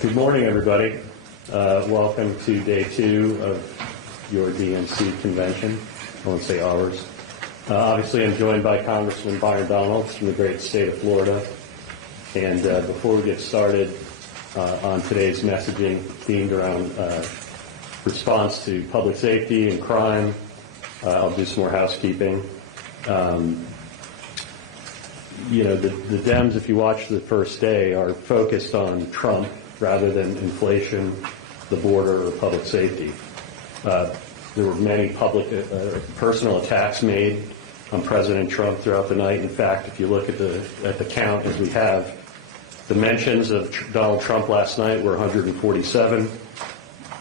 Good morning, everybody. Welcome to day 2 of your DNC convention. I won't say ours. Obviously, I'm joined by Congressman Byron Donalds from the great state of Florida. And before we get started on today's messaging themed around response to public safety and crime, I'll do some more housekeeping. The Dems, if you watch the first day, are focused on Trump rather than inflation, the border, or public safety. There were many personal attacks made on President Trump throughout the night. In fact, if you look at the count as we have, the mentions of Donald Trump last night were 147.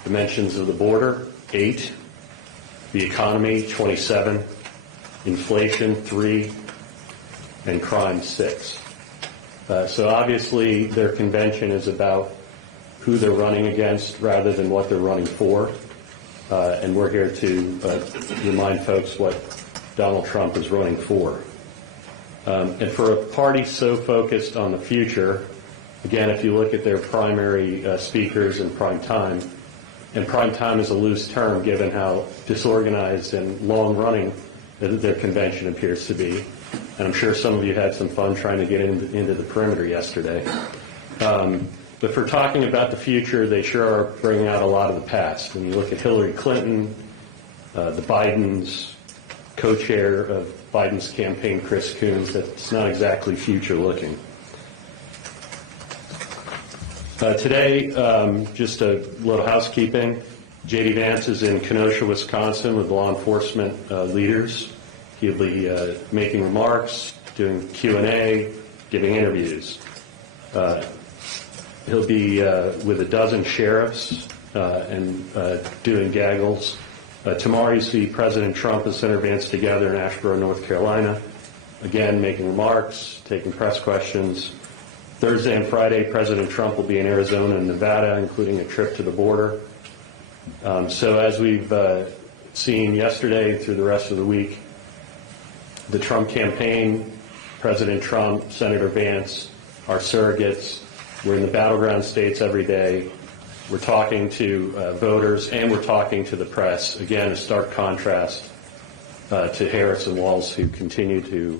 The mentions of the border, 8. The economy, 27. Inflation, 3. And crime, 6. So obviously their convention is about who they're running against rather than what they're running for. And we're here to remind folks what Donald Trump is running for. And for a party so focused on the future, again, if you look at their primary speakers in prime time, and prime time is a loose term given how disorganized and long-running their convention appears to be. And I'm sure some of you had some fun trying to get into the perimeter yesterday. But for talking about the future, they sure are bringing out a lot of the past. When you look at Hillary Clinton, the Bidens, co-chair of Biden's campaign, Chris Coons, that's not exactly future-looking. Today, just a little housekeeping. J.D. Vance is in Kenosha, Wisconsin with law enforcement leaders. He'll be making remarks, doing Q&A, giving interviews. He'll be with a dozen sheriffs and doing gaggles. Tomorrow you see President Trump and Senator Vance together in Asheboro, North Carolina, again making remarks, taking press questions. Thursday and Friday, President Trump will be in Arizona and Nevada, including a trip to the border. So as we've seen yesterday through the rest of the week, the Trump campaign, President Trump, Senator Vance, our surrogates. We're in the battleground states every day. We're talking to voters and we're talking to the press. Again, a stark contrast to Harris and Walz, who continue to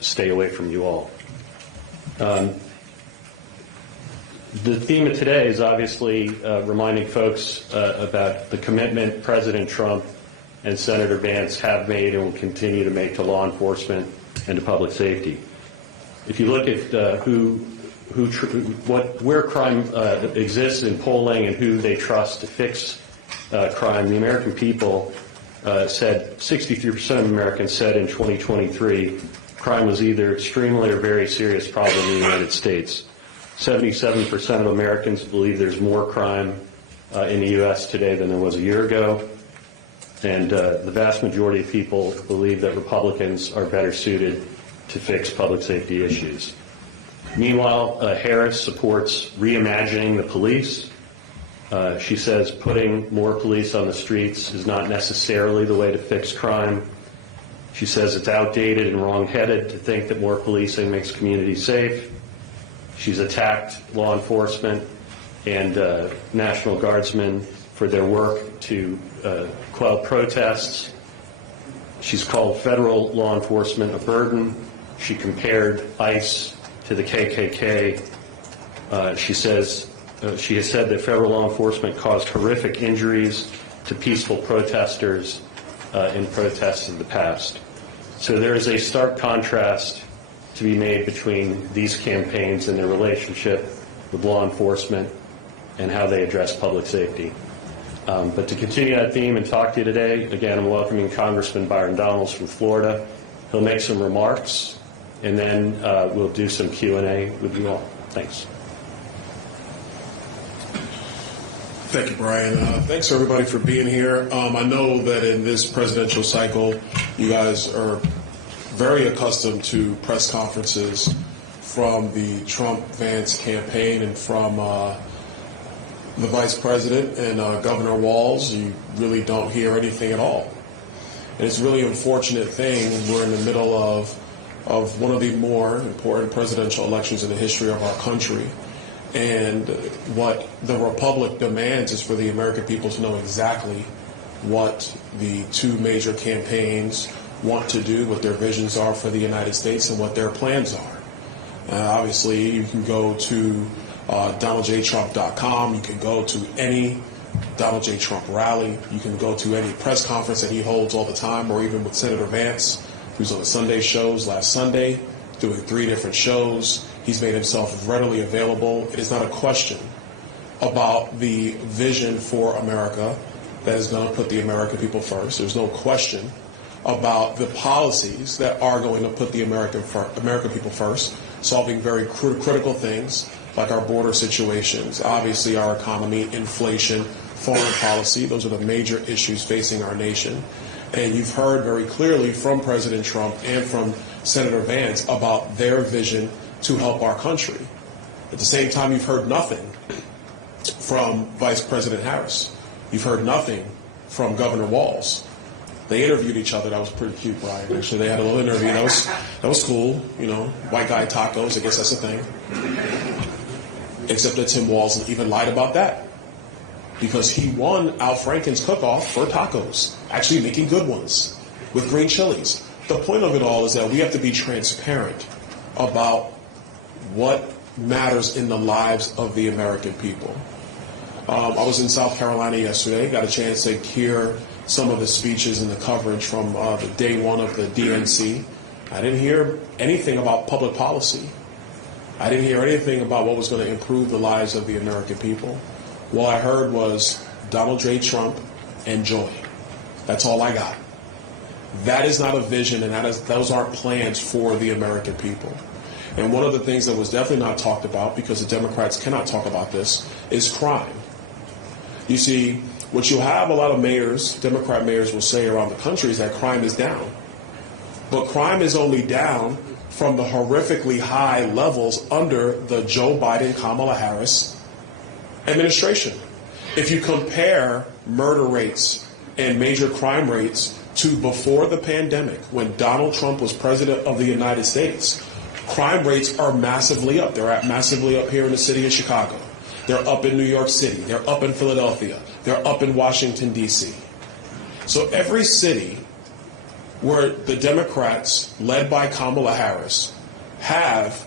stay away from you all. The theme of today is obviously reminding folks about the commitment President Trump and Senator Vance have made and will continue to make to law enforcement and to public safety. If you look at where crime exists in polling and who they trust to fix crime, the American people said 63% of Americans said in 2023 crime was either extremely or very serious problem in the United States. 77% of Americans believe there's more crime in the U.S. today than there was a year ago. And the vast majority of people believe that Republicans are better suited to fix public safety issues. Meanwhile, Harris supports reimagining the police. She says putting more police on the streets is not necessarily the way to fix crime. She says it's outdated and wrong-headed to think that more policing makes communities safe. She's attacked law enforcement and National Guardsmen for their work to quell protests. She's called federal law enforcement a burden. She compared ICE to the KKK. She has said that federal law enforcement caused horrific injuries to peaceful protesters in protests of the past. So there is a stark contrast to be made between these campaigns and their relationship with law enforcement and how they address public safety. But to continue that theme and talk to you today, again, I'm welcoming Congressman Byron Donalds from Florida. He'll make some remarks, and then we'll do some Q&A with you all. Thanks. Thank you, Brian. Thanks, everybody, for being here. I know that in this presidential cycle, you guys are very accustomed to press conferences from the Trump-Vance campaign and from the vice president and Governor Walz. You really don't hear anything at all. And it's a really unfortunate thing. We're in the middle of one of the more important presidential elections in the history of our country. And what the Republic demands is for the American people to know exactly what the two major campaigns want to do, what their visions are for the United States, and what their plans are. Obviously, you can go to DonaldJTrump.com. You can go to any Donald J. Trump rally. You can go to any press conference that he holds all the time, or even with Senator Vance, who's on the Sunday shows last Sunday, doing 3 different shows. He's made himself readily available. It is not a question about the vision for America that is going to put the American people first. There's no question about the policies that are going to put the American people first, solving very critical things like our border situations, obviously our economy, inflation, foreign policy. Those are the major issues facing our nation. And you've heard very clearly from President Trump and from Senator Vance about their vision to help our country. At the same time, you've heard nothing from Vice President Harris. You've heard nothing from Governor Walz. They interviewed each other. That was pretty cute, Brian. Actually, they had a little interview. That was cool. You know, white guy tacos. I guess that's a thing. Except that Tim Walz even lied about that, because he won Al Franken's cook-off for tacos, actually making good ones with green chilies. The point of it all is that we have to be transparent about what matters in the lives of the American people. I was in South Carolina yesterday, got a chance to hear some of the speeches and the coverage from the day one of the DNC. I didn't hear anything about public policy. I didn't hear anything about what was going to improve the lives of the American people. What I heard was Donald J. Trump and joy. That's all I got. That is not a vision, and those aren't plans for the American people. And one of the things that was definitely not talked about, because the Democrats cannot talk about this, is crime. You see, what you have a lot of mayors, Democrat mayors will say around the country, is that crime is down. But crime is only down from the horrifically high levels under the Joe Biden, Kamala Harris administration. If you compare murder rates and major crime rates to before the pandemic, when Donald Trump was president of the United States, crime rates are massively up. They're massively up here in the city of Chicago. They're up in New York City. They're up in Philadelphia. They're up in Washington, D.C. So every city where the Democrats, led by Kamala Harris, have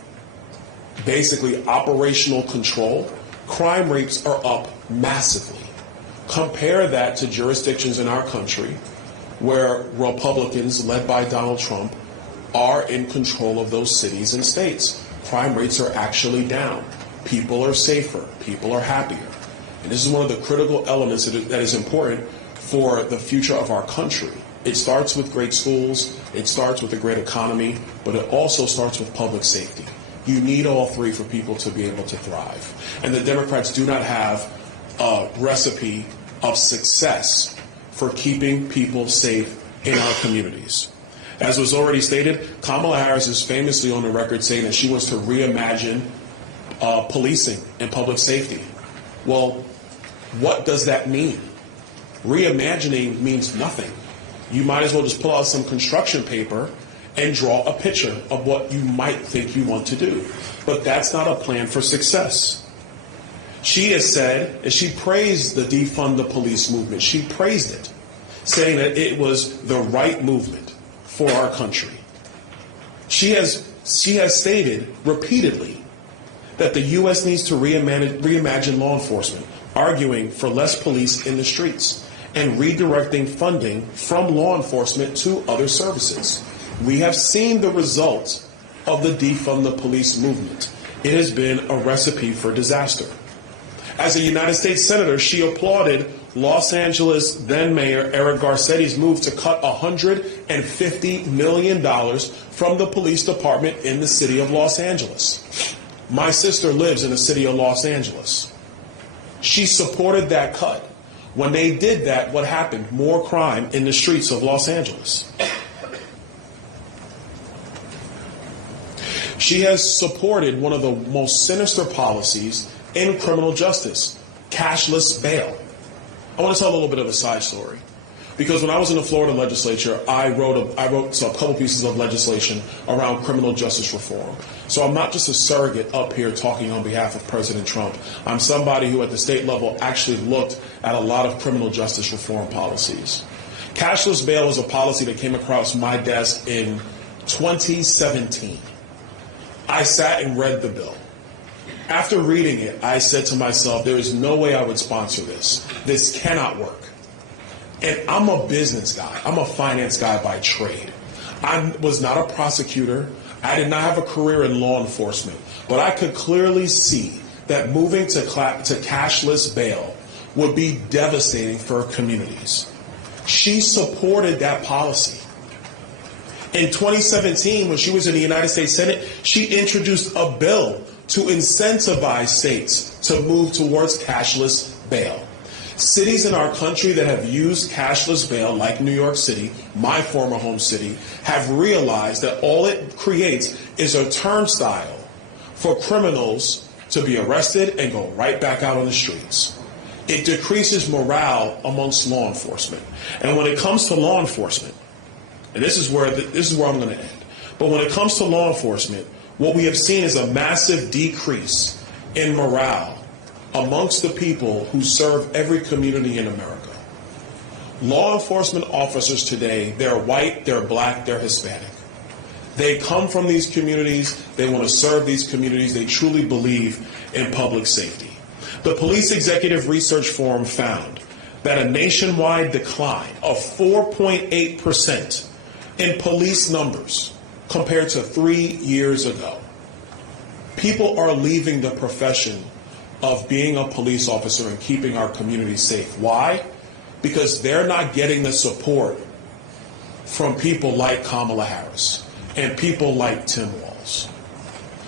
basically operational control, crime rates are up massively. Compare that to jurisdictions in our country where Republicans, led by Donald Trump, are in control of those cities and states. Crime rates are actually down. People are safer. People are happier. And this is one of the critical elements that is important for the future of our country. It starts with great schools, it starts with a great economy, but it also starts with public safety. You need all three for people to be able to thrive. And the Democrats do not have a recipe of success for keeping people safe in our communities. As was already stated, Kamala Harris is famously on the record saying that she wants to reimagine policing and public safety. Well, what does that mean? Reimagining means nothing. You might as well just pull out some construction paper and draw a picture of what you might think you want to do. But that's not a plan for success. She has said, and she praised the defund the police movement. She praised it, saying that it was the right movement for our country. She has stated repeatedly that the U.S. needs to reimagine law enforcement, arguing for less police in the streets and redirecting funding from law enforcement to other services. We have seen the results of the defund the police movement. It has been a recipe for disaster. As a United States Senator, she applauded Los Angeles then Mayor Eric Garcetti's move to cut $150 million from the police department in the city of Los Angeles. My sister lives in the city of Los Angeles. She supported that cut. When they did that, what happened? More crime in the streets of Los Angeles. She has supported one of the most sinister policies in criminal justice, cashless bail. I want to tell a little bit of a side story. Because when I was in the Florida legislature, I wrote a couple pieces of legislation around criminal justice reform. So I'm not just a surrogate up here talking on behalf of President Trump. I'm somebody who at the state level actually looked at a lot of criminal justice reform policies. Cashless bail is a policy that came across my desk in 2017. I sat and read the bill. After reading it, I said to myself, there is no way I would sponsor this. This cannot work. And I'm a business guy. I'm a finance guy by trade. I was not a prosecutor. I did not have a career in law enforcement. But I could clearly see that moving to cashless bail would be devastating for communities. She supported that policy. In 2017, when she was in the United States Senate, she introduced a bill to incentivize states to move towards cashless bail. Cities in our country that have used cashless bail, like New York City, my former home city, have realized that all it creates is a turnstile for criminals to be arrested and go right back out on the streets. It decreases morale amongst law enforcement. And when it comes to law enforcement, and this is where I'm going to end, but when it comes to law enforcement, what we have seen is a massive decrease in morale amongst the people who serve every community in America. Law enforcement officers today, they're white, they're black, they're Hispanic. They come from these communities, they want to serve these communities, they truly believe in public safety. The Police Executive Research Forum found that a nationwide decline of 4.8% in police numbers compared to 3 years ago. People are leaving the profession of being a police officer and keeping our communities safe. Why? Because they're not getting the support from people like Kamala Harris and people like Tim Walz.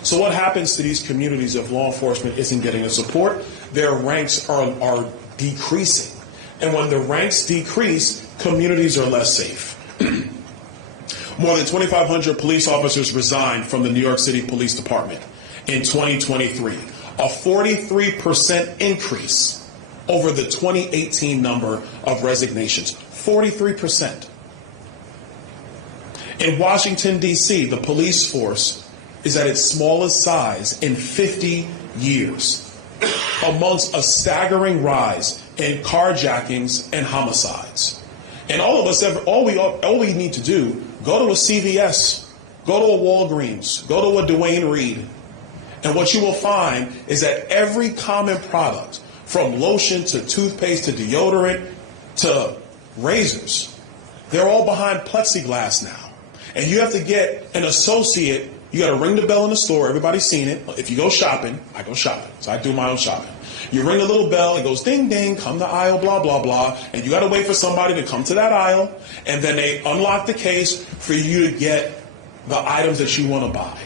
So what happens to these communities if law enforcement isn't getting the support? Their ranks are decreasing. And when the ranks decrease, communities are less safe. More than 2,500 police officers resigned from the New York City Police Department in 2023, a 43% increase over the 2018 number of resignations, 43%. In Washington, D.C., the police force is at its smallest size in 50 years, amongst a staggering rise in carjackings and homicides. And all of us, all we need to do, go to a CVS, go to a Walgreens, go to a Duane Reade, and what you will find is that every common product, from lotion to toothpaste to deodorant to razors, they're all behind plexiglass now. And you have to get an associate. You got to ring the bell in the store. Everybody's seen it. If you go shopping, I go shopping, so I do my own shopping. You ring a little bell, it goes ding, ding, come to aisle, blah, blah, blah, and you got to wait for somebody to come to that aisle, and then they unlock the case for you to get the items that you want to buy.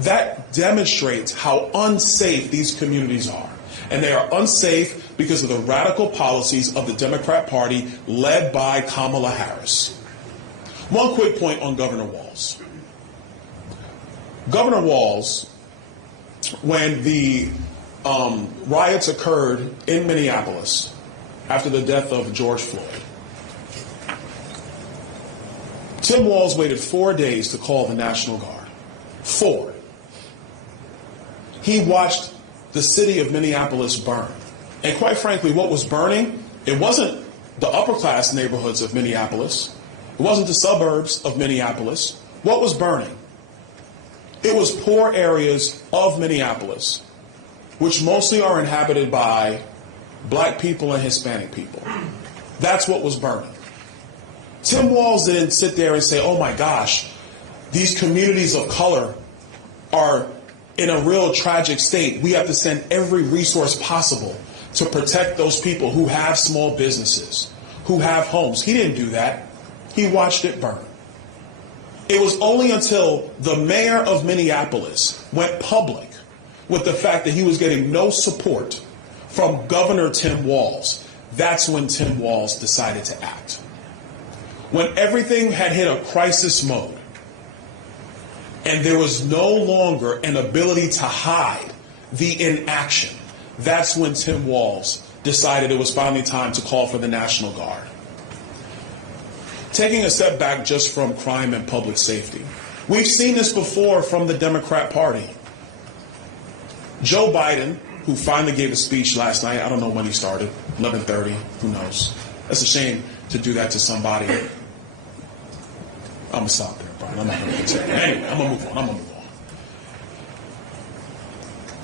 That demonstrates how unsafe these communities are. And they are unsafe because of the radical policies of the Democrat Party led by Kamala Harris. One quick point on Governor Walz. Governor Walz, when the riots occurred in Minneapolis after the death of George Floyd, Tim Walz waited 4 days to call the National Guard. 4. He watched the city of Minneapolis burn. And quite frankly, what was burning, it wasn't the upper class neighborhoods of Minneapolis. It wasn't the suburbs of Minneapolis. What was burning? It was poor areas of Minneapolis, which mostly are inhabited by black people and Hispanic people. That's what was burning. Tim Walz didn't sit there and say, oh my gosh, these communities of color are in a real tragic state. We have to send every resource possible to protect those people who have small businesses, who have homes. He didn't do that. He watched it burn. It was only until the mayor of Minneapolis went public with the fact that he was getting no support from Governor Tim Walz, that's when Tim Walz decided to act. When everything had hit a crisis mode and there was no longer an ability to hide the inaction, that's when Tim Walz decided it was finally time to call for the National Guard. taking a step back just from crime and public safety. We've seen this before from the Democrat Party. Joe Biden, who finally gave a speech last night, I don't know when he started, 11:30, who knows. That's a shame to do that to somebody. I'm going to stop there, Brian. I'm not going to continue. Anyway, I'm going to move on.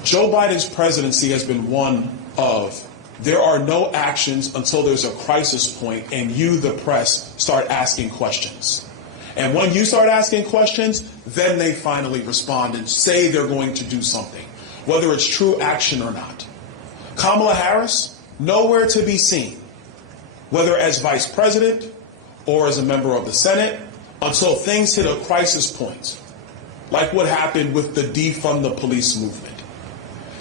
Joe Biden's presidency has been one of there are no actions until there's a crisis point and you, the press, start asking questions. And when you start asking questions, then they finally respond and say they're going to do something, whether it's true action or not. Kamala Harris, nowhere to be seen, whether as vice president or as a member of the Senate, until things hit a crisis point, like what happened with the defund the police movement.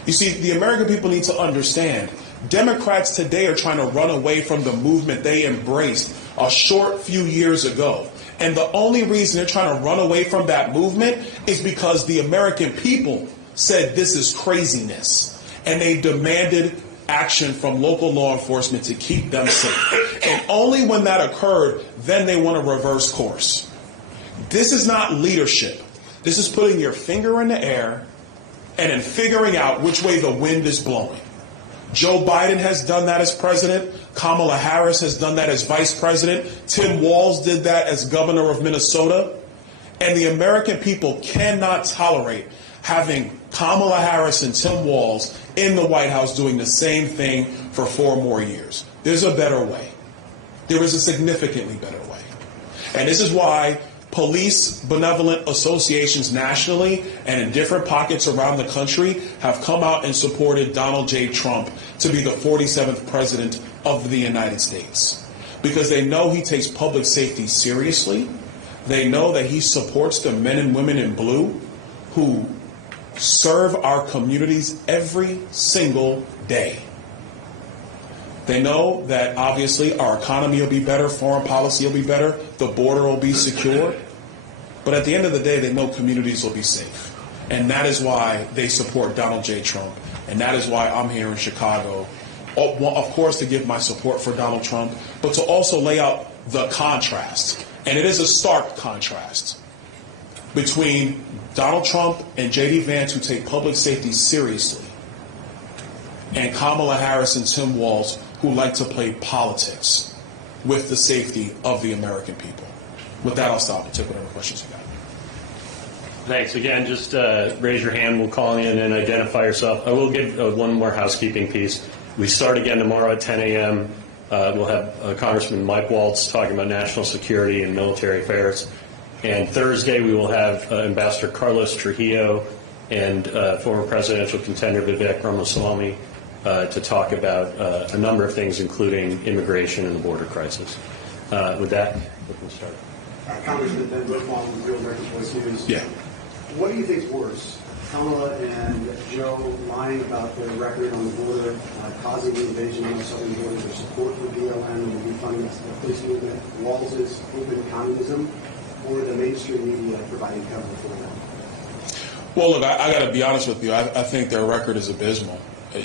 You see, the American people need to understand, Democrats today are trying to run away from the movement they embraced a short few years ago. And the only reason they're trying to run away from that movement is because the American people said this is craziness. And they demanded action from local law enforcement to keep them safe. And only when that occurred, then they want to reverse course. This is not leadership. This is putting your finger in the air and then figuring out which way the wind is blowing. Joe Biden has done that as president. Kamala Harris has done that as vice president. Tim Walz did that as governor of Minnesota. And the American people cannot tolerate having Kamala Harris and Tim Walz in the White House doing the same thing for 4 more years. There's a better way. There is a significantly better way. And this is why police benevolent associations nationally and in different pockets around the country have come out and supported Donald J. Trump to be the 47th president of the United States. Because they know he takes public safety seriously. They know that he supports the men and women in blue who serve our communities every single day. They know that obviously our economy will be better, foreign policy will be better, the border will be secure. But at the end of the day, they know communities will be safe. And that is why they support Donald J. Trump. And that is why I'm here in Chicago, of course, to give my support for Donald Trump, but to also lay out the contrast. And it is a stark contrast between Donald Trump and J.D. Vance, who take public safety seriously, and Kamala Harris and Tim Walz, who like to play politics with the safety of the American people. With that, I'll stop and take whatever questions you got. Thanks. Again, just raise your hand. We'll call in and identify yourself. I will give one more housekeeping piece. We start again tomorrow at 10 a.m. We'll have Congressman Mike Waltz talking about national security and military affairs. And Thursday, we will have Ambassador Carlos Trujillo and former presidential contender Vivek Ramaswamy to talk about a number of things, including immigration and the border crisis. With that, we can start. Congressman Ben Brookbaum, Real American Voice News. Yeah. What do you think is worse, Kamala and Joe lying about their record on the border, causing the invasion on the southern border, their support for BLM and the defunding of the police movement, Walz's open communism, or the mainstream media providing cover for them? Well, look, I got to be honest with you. I think their record is abysmal.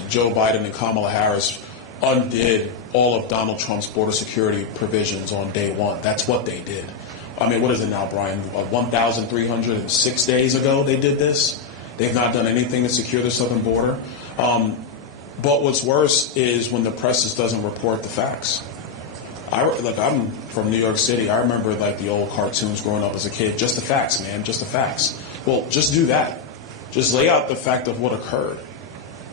Joe Biden and Kamala Harris undid all of Donald Trump's border security provisions on day one. That's what they did. I mean, what is it now, Brian? 1,306 days ago they did this. They've not done anything to secure the southern border. But what's worse is when the press just doesn't report the facts. I'm from New York City. I remember like the old cartoons growing up as a kid. Just the facts, man. Just the facts. Well, just do that. Just lay out the fact of what occurred.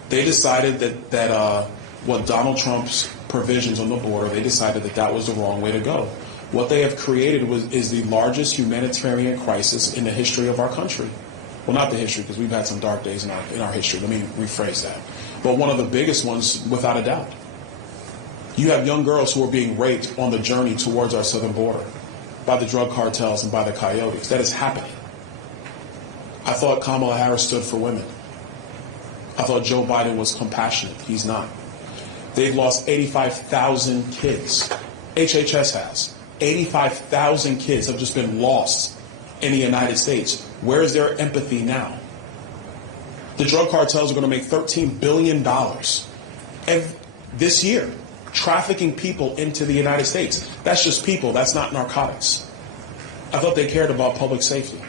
They decided that what Donald Trump's provisions on the border, they decided that was the wrong way to go. What they have created is the largest humanitarian crisis in the history of our country. Well, not the history, because we've had some dark days in our history. Let me rephrase that. But one of the biggest ones, without a doubt. You have young girls who are being raped on the journey towards our southern border by the drug cartels and by the coyotes. That is happening. I thought Kamala Harris stood for women. I thought Joe Biden was compassionate. He's not. They've lost 85,000 kids. HHS has. 85,000 kids have just been lost in the United States. Where is their empathy now? The drug cartels are going to make $13 billion this year. trafficking people into the United States. That's just people. That's not narcotics. I thought they cared about public safety.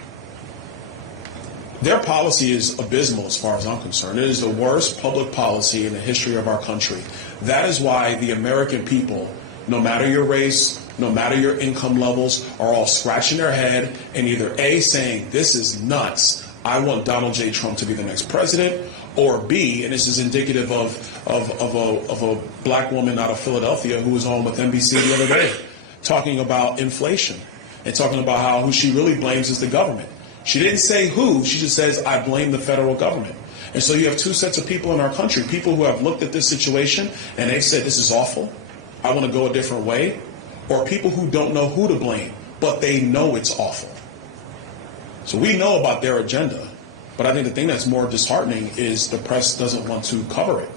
Their policy is abysmal as far as I'm concerned. It is the worst public policy in the history of our country. That is why the American people, no matter your race, no matter your income levels, are all scratching their head and either A, saying, this is nuts, I want Donald J. Trump to be the next president, or B, and this is indicative of a black woman out of Philadelphia who was on with NBC the other day, talking about inflation and talking about how who she really blames is the government. She didn't say who, she just says, I blame the federal government. And so you have two sets of people in our country, people who have looked at this situation and they've said, this is awful, I want to go a different way, or people who don't know who to blame, but they know it's awful. So we know about their agenda, but I think the thing that's more disheartening is the press doesn't want to cover it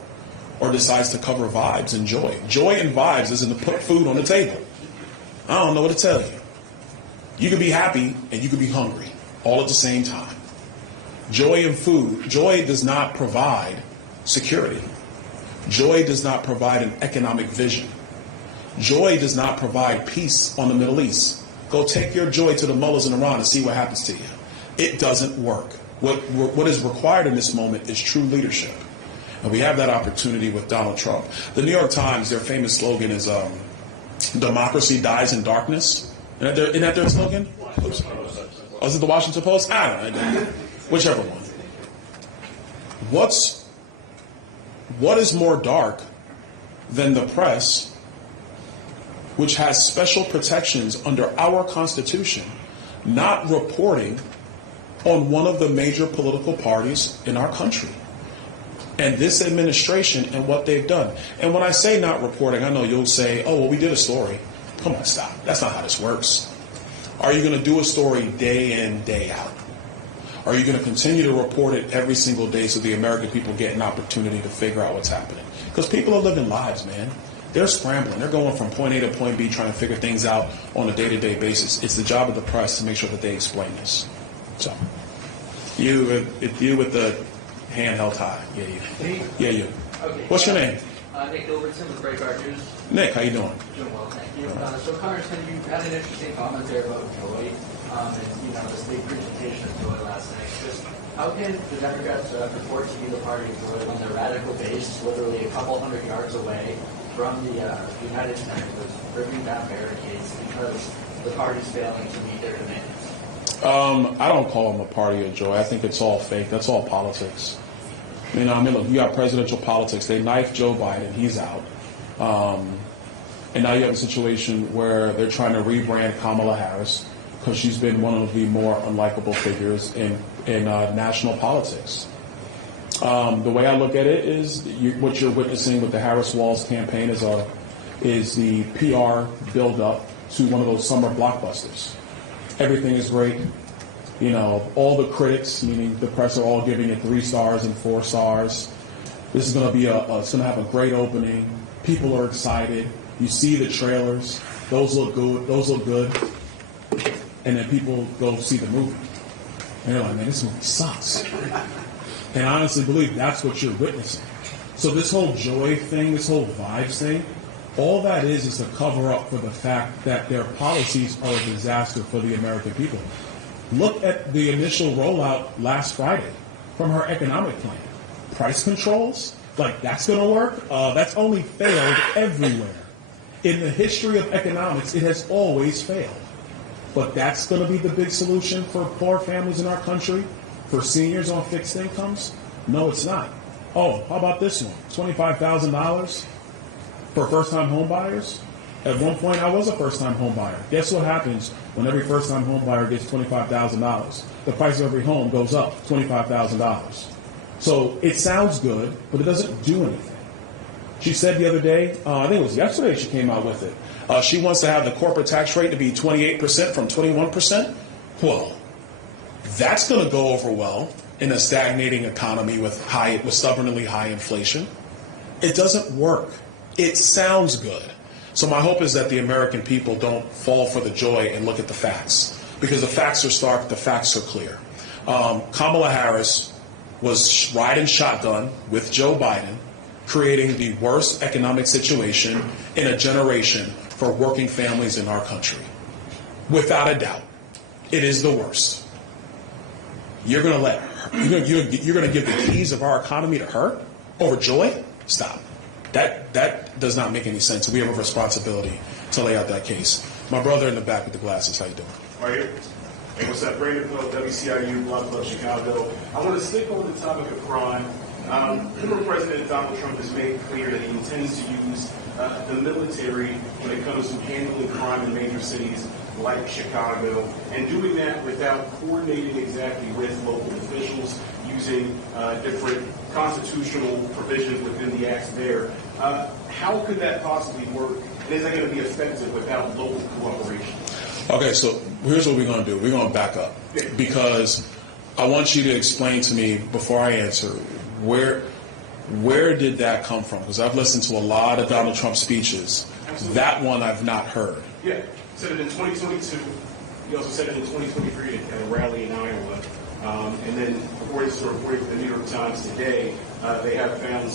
or decides to cover vibes and joy. Joy and vibes isn't to put food on the table. I don't know what to tell you. You can be happy and you can be hungry all at the same time. Joy and food. Joy does not provide security. Joy does not provide an economic vision. Joy does not provide peace on the Middle East. Go take your joy to the mullahs in Iran and see what happens to you. It doesn't work. What is required in this moment is true leadership. And we have that opportunity with Donald Trump. The New York Times, their famous slogan is democracy dies in darkness. Isn't that their slogan? Oops. Oh, is it the Washington Post? I don't know. Whichever one. What is more dark than the press, which has special protections under our Constitution, not reporting on one of the major political parties in our country and this administration and what they've done? And when I say not reporting, I know you'll say, oh, well, we did a story. Come on, stop. That's not how this works. Are you going to do a story day in, day out? Are you going to continue to report it every single day so the American people get an opportunity to figure out what's happening? Because people are living lives, man. They're scrambling. They're going from point A to point B trying to figure things out on a day-to-day basis. It's the job of the press to make sure that they explain this. So, you with the hand held high. Yeah, you. Yeah, you. Okay. What's your name? Nick Overton with Breitbart News. Nick, how you doing? Doing well, thank you. So, Congressman, you had an interesting comment there about joy, and the state presentation of joy last night. Just how can the Democrats purport to be the party of joy when their radical base, literally a couple hundred yards away from the United Center, was ripping down barricades because the party's failing to meet their demands? I don't call them a party of joy. I think it's all fake. That's all politics. Look, you got presidential politics. They knifed Joe Biden. He's out. And now you have a situation where they're trying to rebrand Kamala Harris because she's been one of the more unlikable figures in national politics. The way I look at it is what you're witnessing with the Harris Walls campaign is the PR build-up to one of those summer blockbusters. Everything is great. All the critics, meaning the press, are all giving it 3 stars and 4 stars. This is going to be it's going to have a great opening. People are excited. You see the trailers; those look good. And then people go see the movie, and they're like, "Man, this movie sucks." And I honestly believe that's what you're witnessing. So this whole joy thing, this whole vibes thing, all that is a cover up for the fact that their policies are a disaster for the American people. Look at the initial rollout last Friday from her economic plan. Price controls, that's going to work? That's only failed everywhere. In the history of economics, it has always failed. But that's going to be the big solution for poor families in our country, for seniors on fixed incomes? No, it's not. Oh, how about this one? $25,000 for first-time home buyers? At one point, I was a first-time home buyer. Guess what happens when every first-time home buyer gets $25,000? The price of every home goes up $25,000. So it sounds good, but it doesn't do anything. She said the other day, I think it was yesterday she came out with it, she wants to have the corporate tax rate to be 28% from 21%. Well, that's going to go over well in a stagnating economy with stubbornly high inflation. It doesn't work. It sounds good. So my hope is that the American people don't fall for the joy and look at the facts, because the facts are stark, the facts are clear. Kamala Harris was riding shotgun with Joe Biden creating the worst economic situation in a generation for working families in our country. Without a doubt, it is the worst. You're going to give the keys of our economy to her over Joy? Stop. That does not make any sense. We have a responsibility to lay out that case. My brother in the back with the glasses, how you doing? Right here. Hey, what's up? Brandon Phil, WCIU, Block Club Chicago. I want to stick on the topic of crime. Former President Donald Trump has made clear that he intends to use the military when it comes to handling crime in major cities like Chicago, and doing that without coordinating exactly with local officials, using different constitutional provisions within the acts there. How could that possibly work? And is that going to be effective without local cooperation? Okay, so here's what we're going to do. We're going to back up because I want you to explain to me before I answer where did that come from? Because I've listened to a lot of Donald Trump speeches. Absolutely. That one I've not heard. Yeah, said it in 2022. He also said it in 2023 at a rally in Iowa. And then, according to the New York Times today, they have found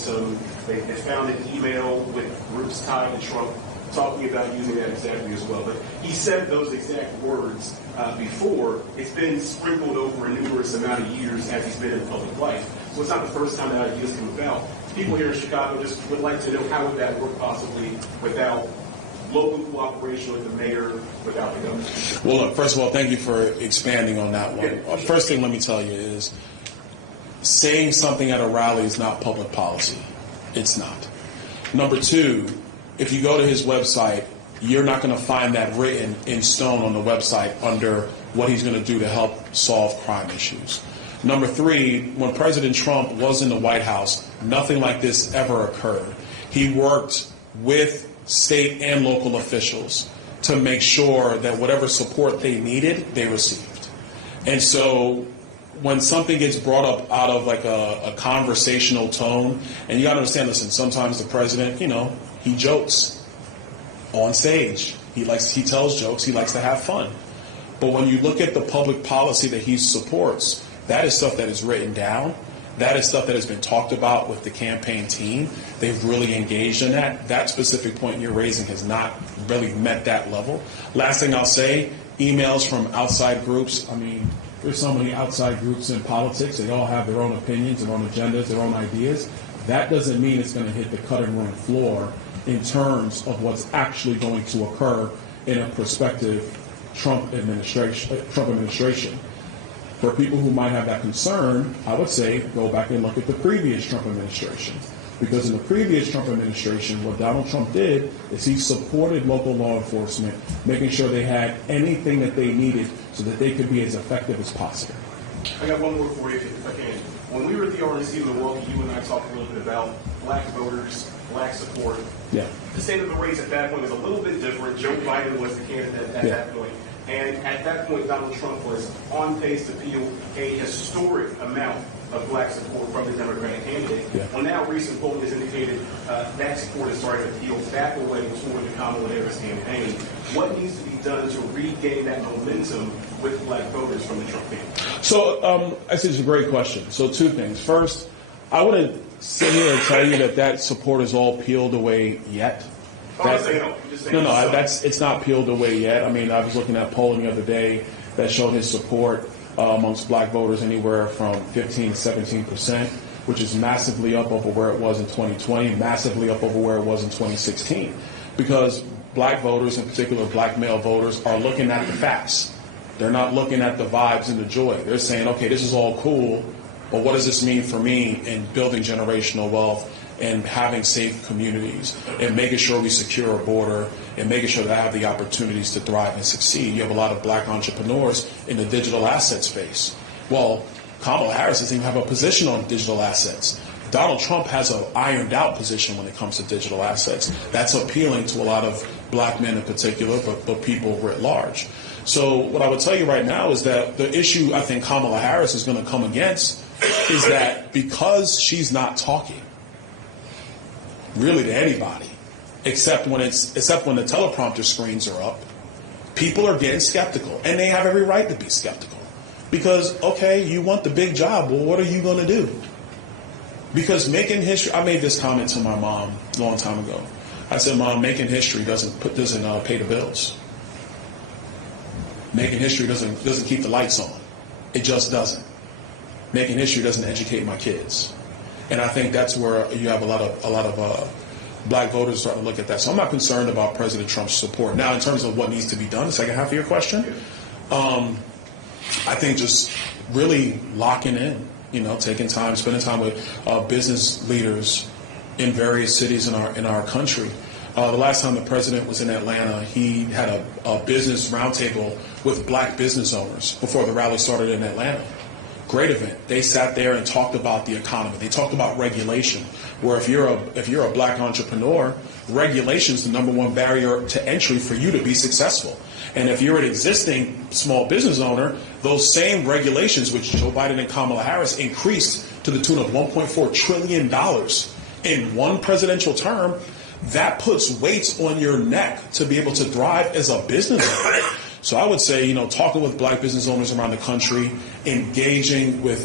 they found an email with groups tied to Trump talking about using that exactly as well. But he said those exact words before. It's been sprinkled over a numerous amount of years as he's been in public life. So it's not the first time that ideas come about. People here in Chicago just would like to know how would that work possibly without local cooperation with the mayor, without the governor. Well, look, first of all, thank you for expanding on that one. Yeah. First thing let me tell you is saying something at a rally is not public policy. It's not. Number two, if you go to his website, you're not going to find that written in stone on the website under what he's going to do to help solve crime issues. Number three, when President Trump was in the White House, nothing like this ever occurred. He worked with state and local officials to make sure that whatever support they needed, they received. And so when something gets brought up out of like a conversational tone, and you got to understand, listen, sometimes the president, he jokes on stage. He tells jokes. He likes to have fun. But when you look at the public policy that he supports, that is stuff that is written down. That is stuff that has been talked about with the campaign team. They've really engaged in that. That specific point you're raising has not really met that level. Last thing I'll say, emails from outside groups. I mean, there's so many outside groups in politics. They all have their own opinions, their own agendas, their own ideas. That doesn't mean it's going to hit the cutting room floor in terms of what's actually going to occur in a prospective Trump administration. For people who might have that concern, I would say go back and look at the previous Trump administration. Because in the previous Trump administration, what Donald Trump did is he supported local law enforcement, making sure they had anything that they needed so that they could be as effective as possible. I got one more for you, if I can. When we were at the RNC in Milwaukee, you and I talked a little bit about black voters, black support. Yeah. The state of the race at that point was a little bit different. Joe Biden was the candidate at that point. And at that point, Donald Trump was on pace to field a historic amount of black support from the Democratic candidate. Yeah. Well, now recent polling has indicated that support is starting to peel back away toward the Kamala Harris campaign. What needs to be done to regain that momentum with black voters from the Trump campaign? So, I think it's a great question. So, two things. First, I wouldn't sit here and tell you that support is all peeled away yet. It's not peeled away yet. I mean, I was looking at polling the other day that showed his support amongst black voters anywhere from 15 to 17%, which is massively up over where it was in 2020, massively up over where it was in 2016. Because black voters, in particular black male voters, are looking at the facts. They're not looking at the vibes and the joy. They're saying, okay, this is all cool, but what does this mean for me in building generational wealth and having safe communities and making sure we secure a border and making sure that I have the opportunities to thrive and succeed? You have a lot of black entrepreneurs in the digital asset space. Well, Kamala Harris doesn't even have a position on digital assets. Donald Trump has an ironed out position when it comes to digital assets. That's appealing to a lot of black men in particular, but people writ large. So what I would tell you right now is that the issue I think Kamala Harris is going to come against is that because she's not talking really to anybody, except when the teleprompter screens are up, people are getting skeptical, and they have every right to be skeptical. Because, okay, you want the big job, well, what are you going to do? Because making history, I made this comment to my mom a long time ago. I said, Mom, making history doesn't pay the bills. Making history doesn't keep the lights on. It just doesn't. Making history doesn't educate my kids. And I think that's where you have a lot of black voters starting to look at that. So I'm not concerned about President Trump's support. Now, in terms of what needs to be done, the second half of your question, I think just really locking in, taking time, spending time with business leaders in various cities in our country. The last time the president was in Atlanta, he had a business roundtable with black business owners before the rally started in Atlanta. Great event. They sat there and talked about the economy. They talked about regulation, where if you're a black entrepreneur, regulation is the number one barrier to entry for you to be successful. And if you're an existing small business owner, those same regulations, which Joe Biden and Kamala Harris increased to the tune of $1.4 trillion in one presidential term, that puts weights on your neck to be able to thrive as a business owner. So I would say, talking with black business owners around the country, engaging with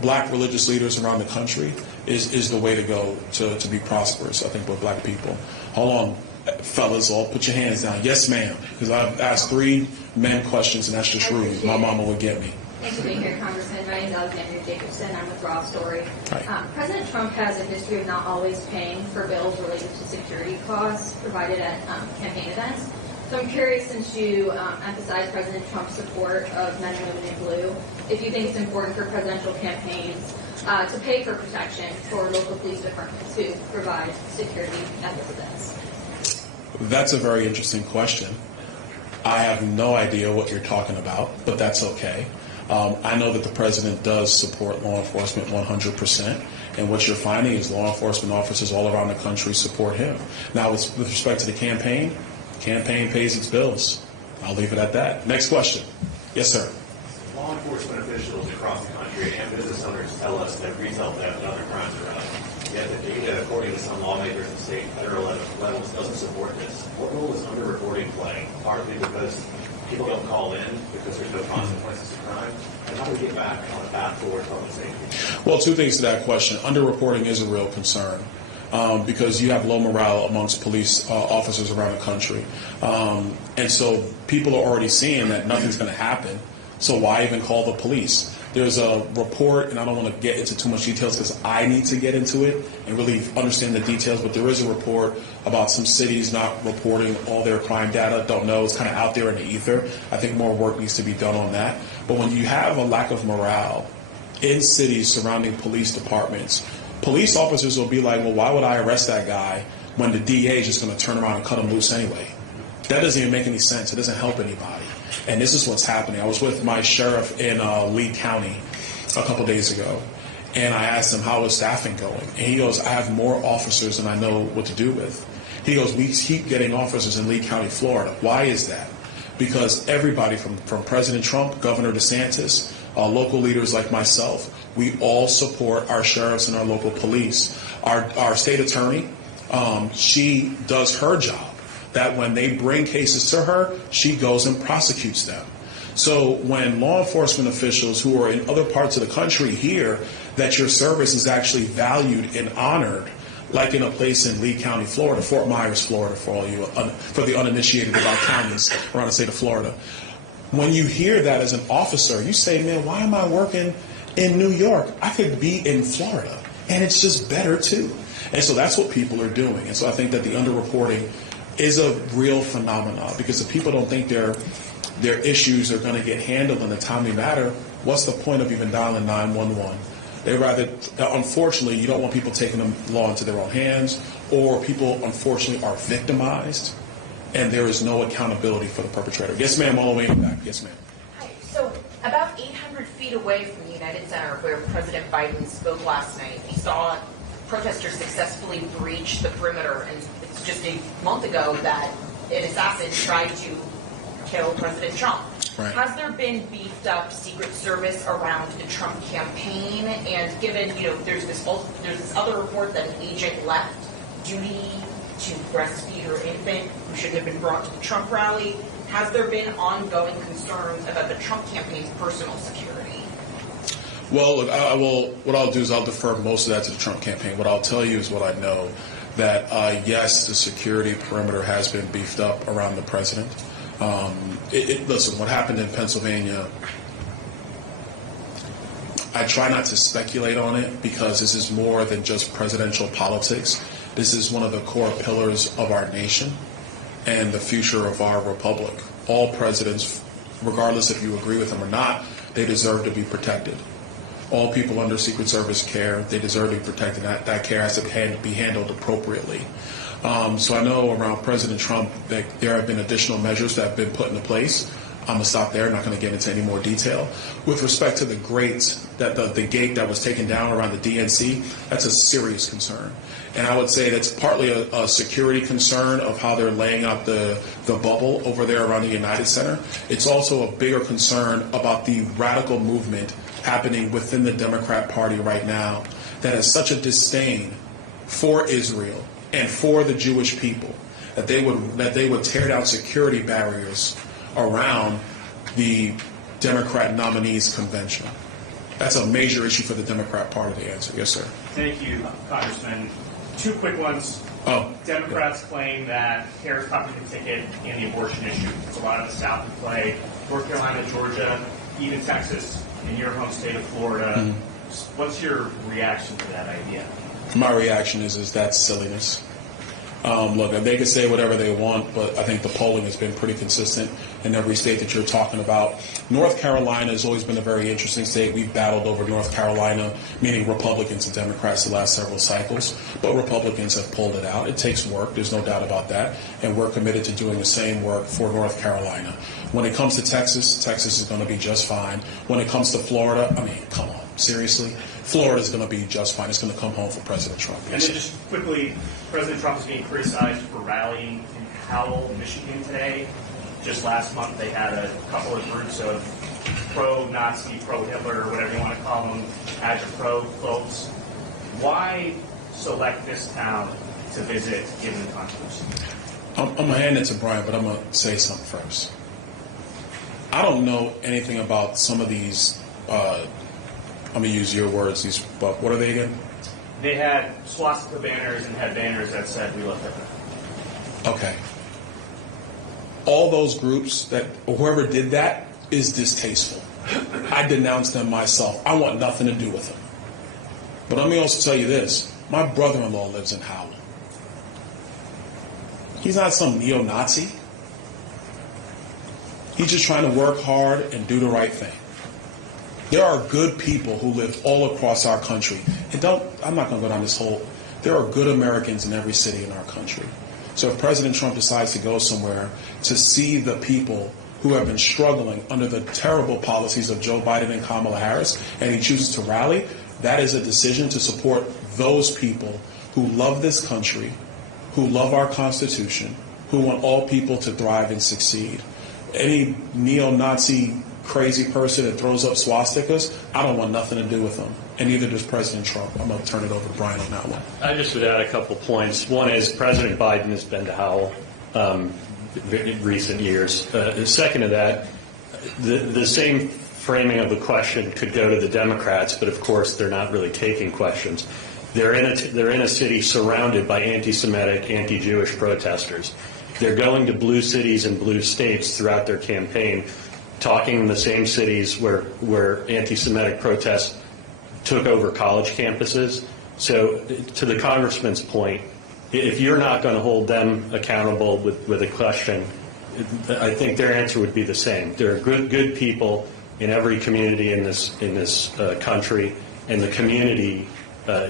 black religious leaders around the country is the way to go to be prosperous, I think, with black people. Hold on, fellas, all put your hands down. Yes, ma'am, because I've asked 3 men questions, and that's just rude. My mama would get me. Thanks for being here, Congressman. My name is Alexandria Jacobson. I'm with Raw Story. President Trump has a history of not always paying for bills related to security costs provided at campaign events. So I'm curious, since you emphasize President Trump's support of men and women in blue, if you think it's important for presidential campaigns to pay for protection for local police departments who provide security at those events. That's a very interesting question. I have no idea what you're talking about, but that's okay. I know that the president does support law enforcement 100%, and what you're finding is law enforcement officers all around the country support him. Now, with respect to the campaign pays its bills. I'll leave it at that. Next question. Yes, sir. Law enforcement officials across the country and business owners tell us that retail theft and other crimes are up. Yet the data, according to some lawmakers at state and federal levels, doesn't support this. What role is underreporting playing? Partly because people don't call in because there's no consequences to crime. And how do we get back on a path towards public safety? Well, 2 things to that question. Underreporting is a real concern. Because you have low morale amongst police officers around the country. And so people are already seeing that nothing's going to happen, so why even call the police? There's a report, and I don't want to get into too much details because I need to get into it and really understand the details, but there is a report about some cities not reporting all their crime data. Don't know. It's kind of out there in the ether. I think more work needs to be done on that. But when you have a lack of morale in cities surrounding police departments, police officers will be like, well, why would I arrest that guy when the DA is just going to turn around and cut him loose anyway? That doesn't even make any sense. It doesn't help anybody. And this is what's happening. I was with my sheriff in Lee County a couple days ago, and I asked him, how is staffing going? And he goes, I have more officers than I know what to do with. He goes, we keep getting officers in Lee County, Florida. Why is that? Because everybody from President Trump, Governor DeSantis, local leaders like myself, we all support our sheriffs and our local police. Our state attorney, she does her job. That when they bring cases to her, she goes and prosecutes them. So when law enforcement officials who are in other parts of the country hear that your service is actually valued and honored, like in a place in Lee County, Florida, Fort Myers, Florida, for the uninitiated about counties around the state of Florida, when you hear that as an officer, you say, man, why am I working in New York? I could be in Florida, and it's just better too. And so that's what people are doing. And so I think that the underreporting is a real phenomenon, because if people don't think their issues are going to get handled in a timely manner, what's the point of even dialing 911? They rather, unfortunately, you don't want people taking the law into their own hands, or people, unfortunately, are victimized, and there is no accountability for the perpetrator. Yes, ma'am, all the way in the back. Yes, ma'am. Hi. So about 800 feet away from the United Center, where President Biden spoke last night, we saw protesters successfully breach the perimeter, and it's just a month ago that an assassin tried to kill President Trump. Right. Has there been beefed up Secret Service around the Trump campaign? And given, there's this other report that an agent left duty to breastfeed her infant who shouldn't have been brought to the Trump rally, has there been ongoing concerns about the Trump campaign's personal security? Well, look, what I'll do is I'll defer most of that to the Trump campaign. What I'll tell you is what I know, that yes, the security perimeter has been beefed up around the president. Listen, what happened in Pennsylvania, I try not to speculate on it because this is more than just presidential politics. This is one of the core pillars of our nation and the future of our republic. All presidents, regardless if you agree with them or not, they deserve to be protected. All people under Secret Service care, they deserve to be protected. That care has to be handled appropriately. So I know around President Trump that there have been additional measures that have been put into place. I'm going to stop there. I'm not going to get into any more detail. With respect to the the gate that was taken down around the DNC, that's a serious concern. And I would say that's partly a security concern of how they're laying out the bubble over there around the United Center. It's also a bigger concern about the radical movement happening within the Democrat Party right now that has such a disdain for Israel and for the Jewish people that they would tear down security barriers around the Democrat nominees convention. That's a major issue for the Democrat Party to answer. Yes, sir. Thank you, Congressman. Two quick ones. Democrats claim that Harris popped the ticket in the abortion issue. It's a lot of the South in play. North Carolina, Georgia, even Texas, in your home state of Florida. Mm-hmm. What's your reaction to that idea? My reaction is that's silliness. Look, they can say whatever they want, but I think the polling has been pretty consistent in every state that you're talking about. North Carolina has always been a very interesting state. We've battled over North Carolina, meaning Republicans and Democrats, the last several cycles, but Republicans have pulled it out. It takes work. There's no doubt about that, and we're committed to doing the same work for North Carolina. When it comes to Texas, Texas is going to be just fine. When it comes to Florida, I mean, come on, seriously? Florida is going to be just fine. It's going to come home for President Trump. And then just quickly, President Trump is being criticized for rallying in Howell, Michigan today. Just last month, they had a couple of groups of pro-Nazi, pro-Hitler, or whatever you want to call them, agitprop folks. Why select this town to visit, given the controversy? I'm going to hand it to Brian, but I'm going to say something first. I don't know anything about some of these, I'm going to use your words, but what are they again? They had swastika banners and had banners that said, "We love Hitler." Okay. All those groups, that whoever did that, is distasteful. I denounce them myself. I want nothing to do with them. But let me also tell you this. My brother-in-law lives in Howell. He's not some neo-Nazi. He's just trying to work hard and do the right thing. There are good people who live all across our country. And I'm not going to go down this whole, there are good Americans in every city in our country. So if President Trump decides to go somewhere to see the people who have been struggling under the terrible policies of Joe Biden and Kamala Harris, and he chooses to rally, that is a decision to support those people who love this country, who love our Constitution, who want all people to thrive and succeed. Any neo-Nazi crazy person that throws up swastikas, I don't want nothing to do with them. And neither does President Trump. I'm going to turn it over to Brian on that one. I just would add a couple points. One is President Biden has been to Howell in recent years. Second to that, the same framing of the question could go to the Democrats, but of course they're not really taking questions. They're in a city surrounded by anti-Semitic, anti-Jewish protesters. They're going to blue cities and blue states throughout their campaign, talking in the same cities where anti-Semitic protests took over college campuses. So to the congressman's point, if you're not going to hold them accountable with a question, I think their answer would be the same. There are good people in every community in this country, and the community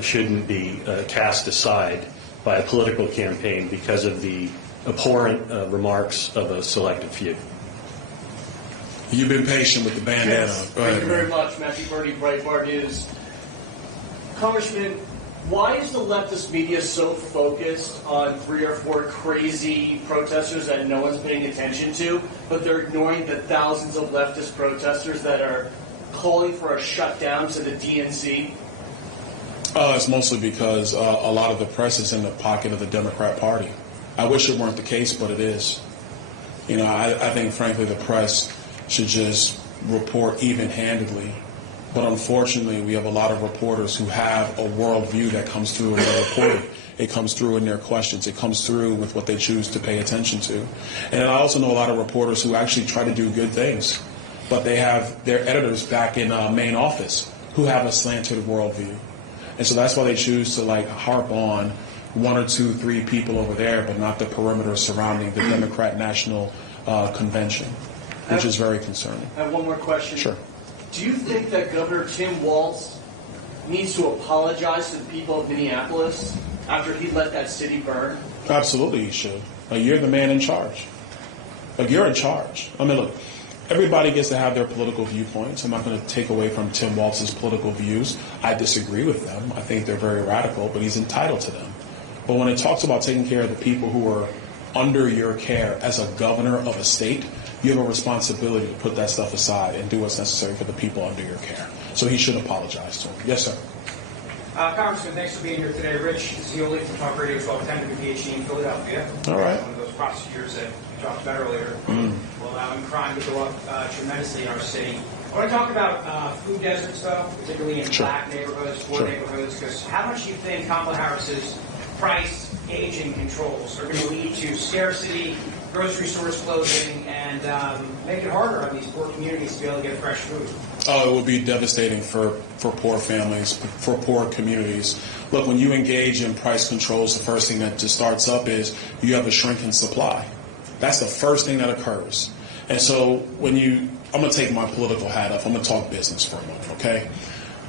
shouldn't be cast aside by a political campaign because of the abhorrent remarks of a selected few. You've been patient with the bandana. Yes. Go ahead, Thank you very man. much, Matthew Birdie, Breitbart News. Congressman, why is the leftist media so focused on 3 or 4 crazy protesters that no one's paying attention to, but they're ignoring the thousands of leftist protesters that are calling for a shutdown to the DNC? It's mostly because a lot of the press is in the pocket of the Democrat Party. I wish it weren't the case, but it is. I think, frankly, the press should just report even-handedly But unfortunately, we have a lot of reporters who have a worldview that comes through in their reporting. It comes through in their questions. It comes through with what they choose to pay attention to. And I also know a lot of reporters who actually try to do good things, but they have their editors back in main office who have a slanted worldview. And so that's why they choose to harp on 1 or 2, 3 people over there, but not the perimeter surrounding the Democrat National Convention, which is very concerning. I have one more question. Sure. Do you think that Governor Tim Walz needs to apologize to the people of Minneapolis after he let that city burn? Absolutely, he should. You're the man in charge. You're in charge. I mean, look, everybody gets to have their political viewpoints. I'm not going to take away from Tim Walz's political views. I disagree with them. I think they're very radical, but he's entitled to them. But when it talks about taking care of the people who are under your care as a governor of a state, you have a responsibility to put that stuff aside and do what's necessary for the people under your care. So he should apologize to them. Yes, sir. Congressman, thanks for being here today. Rich Zeoli from Talk Radio 1210 WPHT in Philadelphia. All right. One of those prosecutors that you talked about earlier. Will allowing crime to go up tremendously in our city. I want to talk about food deserts, though, particularly in black neighborhoods, poor neighborhoods, because how much do you think Kamala Harris's price aging controls are going to lead to scarcity, grocery stores closing, and make it harder on these poor communities to be able to get fresh food? Oh, it will be devastating for poor families, for poor communities. Look, when you engage in price controls, the first thing that just starts up is you have a shrinking supply. That's the first thing that occurs. And so I'm going to take my political hat off. I'm going to talk business for a moment, okay?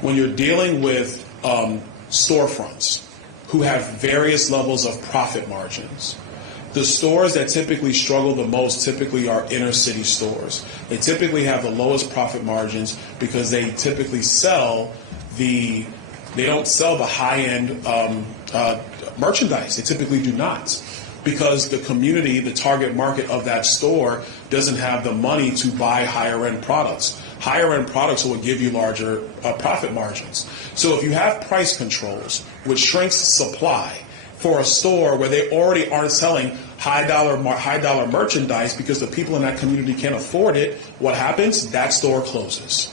When you're dealing with storefronts who have various levels of profit margins, the stores that typically struggle the most typically are inner city stores. They typically have the lowest profit margins because they typically they don't sell the high-end merchandise. They typically do not, because the community, the target market of that store, doesn't have the money to buy higher-end products. Higher-end products will give you larger profit margins. So if you have price controls, which shrinks supply, for a store where they already aren't selling high dollar merchandise because the people in that community can't afford it, what happens? That store closes.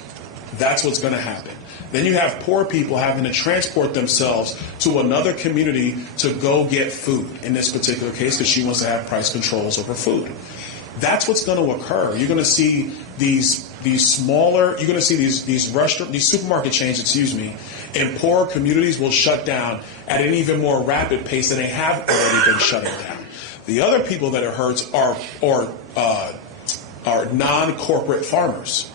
That's what's going to happen. Then you have poor people having to transport themselves to another community to go get food, in this particular case, because she wants to have price controls over food. That's what's going to occur. You're going to see these supermarket chains, in poorer communities will shut down at an even more rapid pace than they have already been shutting down. The other people that it hurts are non-corporate farmers,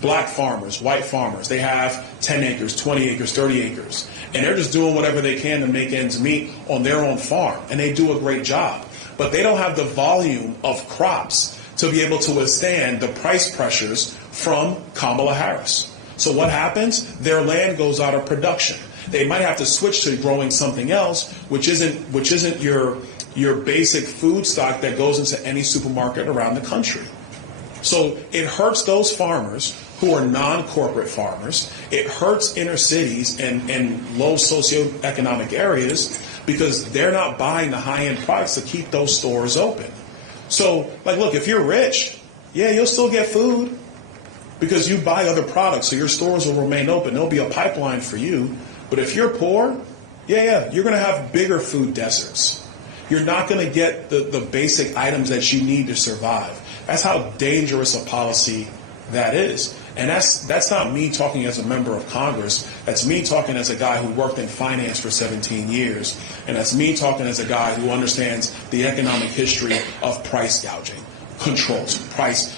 black farmers, white farmers. They have 10 acres, 20 acres, 30 acres, and they're just doing whatever they can to make ends meet on their own farm, and they do a great job. But they don't have the volume of crops to be able to withstand the price pressures from Kamala Harris. So what happens? Their land goes out of production. They might have to switch to growing something else, which isn't your basic food stock that goes into any supermarket around the country. So it hurts those farmers who are non-corporate farmers. It hurts inner cities and low socioeconomic areas because they're not buying the high-end products to keep those stores open. So, look, if you're rich, you'll still get food because you buy other products, so your stores will remain open. There'll be a pipeline for you. But if you're poor, you're going to have bigger food deserts. You're not going to get the basic items that you need to survive. That's how dangerous a policy that is. And that's not me talking as a member of Congress. That's me talking as a guy who worked in finance for 17 years. And that's me talking as a guy who understands the economic history of price gouging controls, price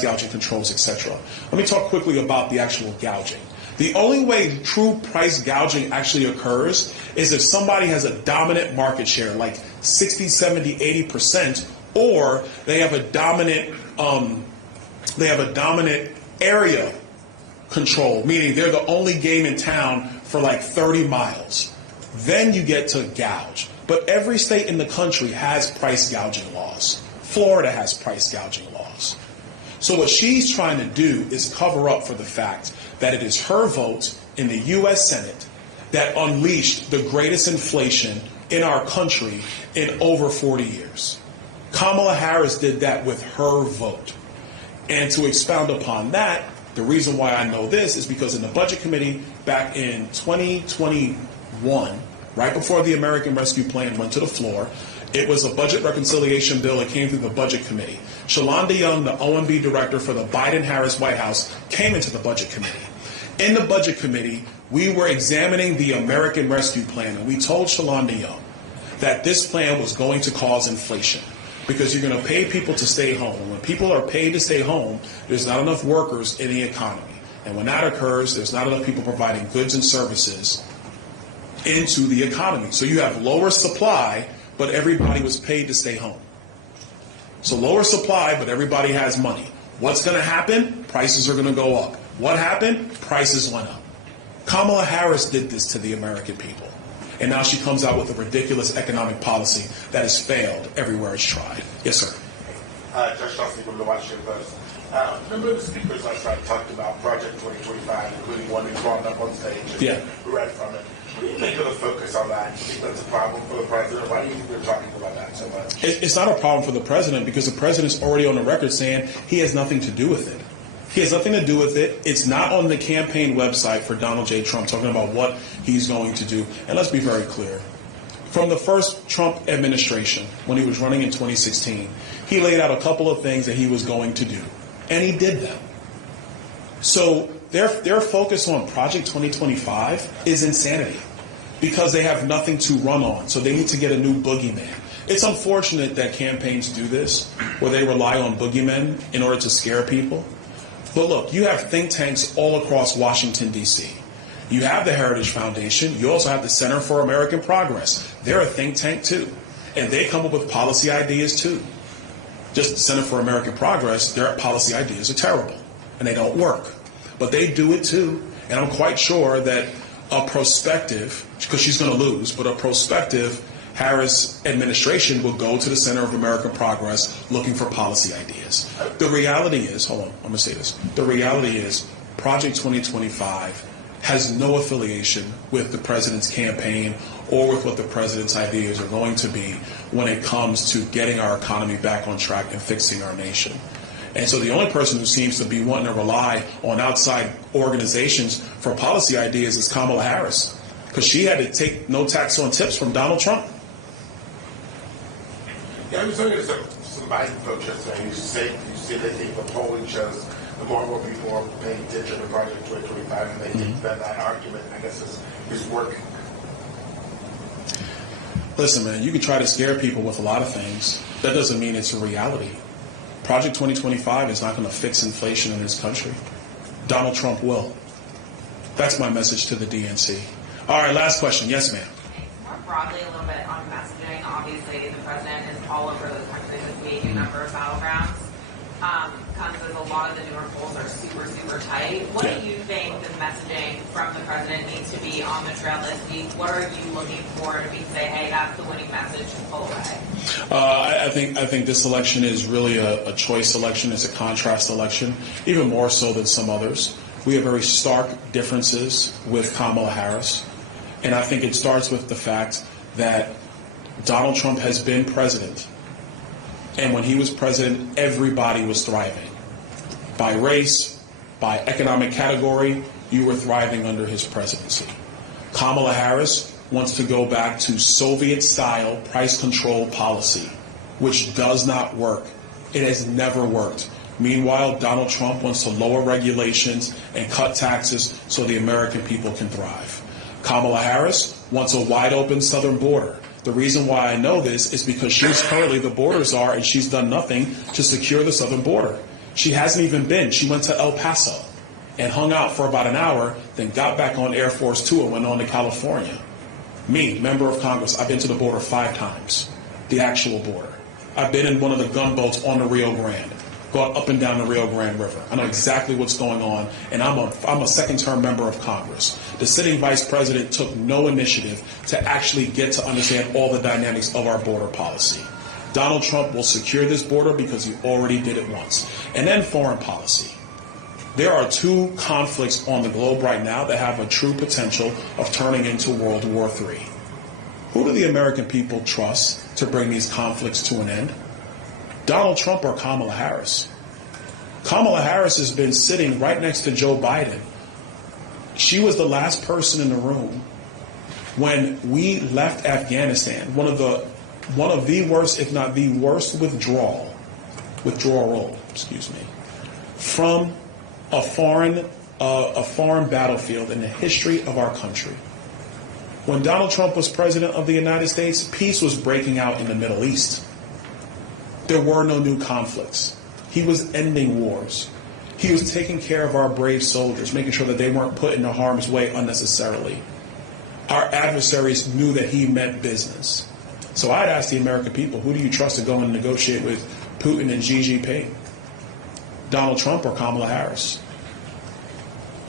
gouging controls, etc. Let me talk quickly about the actual gouging. The only way true price gouging actually occurs is if somebody has a dominant market share, like 60, 70, 80%, or they have a dominant area control, meaning they're the only game in town for like 30 miles. Then you get to gouge. But every state in the country has price gouging laws. Florida has price gouging laws. So what she's trying to do is cover up for the fact that it is her vote in the U.S. Senate that unleashed the greatest inflation in our country in over 40 years. Kamala Harris did that with her vote. And to expound upon that, The reason why I know this is because in the Budget Committee back in 2021, right before the American Rescue Plan went to the floor, it was a budget reconciliation bill that came through the Budget Committee. Shalonda Young, the OMB director for the Biden-Harris White House, came into the Budget Committee. In the Budget Committee, we were examining the American Rescue Plan, and we told Shalonda Young that this plan was going to cause inflation because you're going to pay people to stay home. And when people are paid to stay home, there's not enough workers in the economy. And when that occurs, there's not enough people providing goods and services into the economy. So you have lower supply, but everybody was paid to stay home. So lower supply, but everybody has money. What's going to happen? Prices are going to go up. What happened? Prices went up. Kamala Harris did this to the American people. And now she comes out with a ridiculous economic policy that has failed everywhere it's tried. Yes, sir. Judge Chelsea from the Washington Post. A number of the speakers last night talked about Project 2025, including one who brought up on stage and read from it. What do you think of the focus on that? Do you think that's a problem for the president? Why do you think they're talking about that so much? It's not a problem for the president because the president's already on the record saying he has nothing to do with it. He has nothing to do with it. It's not on the campaign website for Donald J. Trump talking about what he's going to do. And let's be very clear. From the first Trump administration, when he was running in 2016, he laid out a couple of things that he was going to do. And he did them. So their focus on Project 2025 is insanity because they have nothing to run on. So they need to get a new boogeyman. It's unfortunate that campaigns do this, where they rely on boogeymen in order to scare people. But look, you have think tanks all across Washington, D.C. You have the Heritage Foundation. You also have the Center for American Progress. They're a think tank, too. And they come up with policy ideas, too. Just the Center for American Progress, their policy ideas are terrible. And they don't work. But they do it, too. And I'm quite sure that a prospective, because she's going to lose, but a prospective Harris administration will go to the Center of American Progress looking for policy ideas. The reality is, hold on, I'm going to say this. The reality is Project 2025 has no affiliation with the president's campaign or with what the president's ideas are going to be when it comes to getting our economy back on track and fixing our nation. And so the only person who seems to be wanting to rely on outside organizations for policy ideas is Kamala Harris, because she had to take no tax on tips from Donald Trump. Yeah, I was talking to some Biden folks yesterday. You say they think the polling shows the more and more people are paying attention to Project 2025, and they think that argument, I guess, is working. Listen, man, you can try to scare people with a lot of things. That doesn't mean it's a reality. Project 2025 is not going to fix inflation in this country. Donald Trump will. That's my message to the DNC. All right, last question. Yes, ma'am. More broadly, a little bit on messaging. Obviously, the president is all over the country this week in a number of battlegrounds. Because a lot of the newer polls are super, super tight. What do you think the messaging from the president needs to be on the trail this week? What are you looking for to be say, hey, that's the winning message to pull away? I think this election is really a choice election. It's a contrast election, even more so than some others. We have very stark differences with Kamala Harris. And I think it starts with the fact that Donald Trump has been president. And when he was president, everybody was thriving. By race, by economic category, you were thriving under his presidency. Kamala Harris wants to go back to Soviet-style price control policy, which does not work. It has never worked. Meanwhile, Donald Trump wants to lower regulations and cut taxes so the American people can thrive. Kamala Harris wants a wide-open southern border. The reason why I know this is because she's currently the border czar and she's done nothing to secure the southern border. She hasn't even been. She went to El Paso and hung out for about an hour, then got back on Air Force Two and went on to California. Me, member of Congress, I've been to the border 5 times, the actual border. I've been in one of the gunboats on the Rio Grande, gone up and down the Rio Grande River. I know exactly what's going on, and I'm a second-term member of Congress. The sitting vice president took no initiative to actually get to understand all the dynamics of our border policy. Donald Trump will secure this border because he already did it once. And then foreign policy. There are 2 conflicts on the globe right now that have a true potential of turning into World War III. Who do the American people trust to bring these conflicts to an end? Donald Trump or Kamala Harris? Kamala Harris has been sitting right next to Joe Biden. She was the last person in the room when we left Afghanistan, one of the worst, if not the worst withdrawal, from a foreign battlefield in the history of our country. When Donald Trump was president of the United States, peace was breaking out in the Middle East. There were no new conflicts. He was ending wars. He was taking care of our brave soldiers, making sure that they weren't put into harm's way unnecessarily. Our adversaries knew that he meant business. So I'd ask the American people, who do you trust to go and negotiate with Putin and Xi Jinping? Donald Trump or Kamala Harris?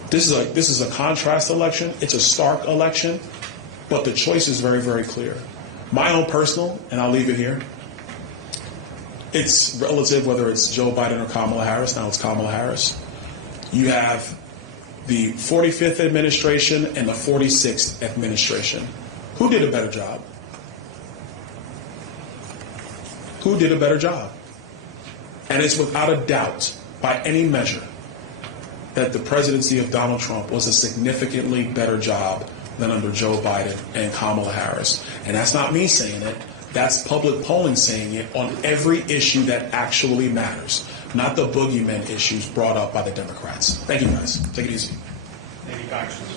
This is a contrast election. It's a stark election, but the choice is very, very clear. My own personal, and I'll leave it here, it's relative whether it's Joe Biden or Kamala Harris. Now it's Kamala Harris. You have the 45th administration and the 46th administration. Who did a better job? Who did a better job? And it's without a doubt, by any measure, that the presidency of Donald Trump was a significantly better job than under Joe Biden and Kamala Harris. And that's not me saying it. That's public polling saying it on every issue that actually matters, not the boogeyman issues brought up by the Democrats. Thank you, guys. Take it easy. Thank you, Congressman.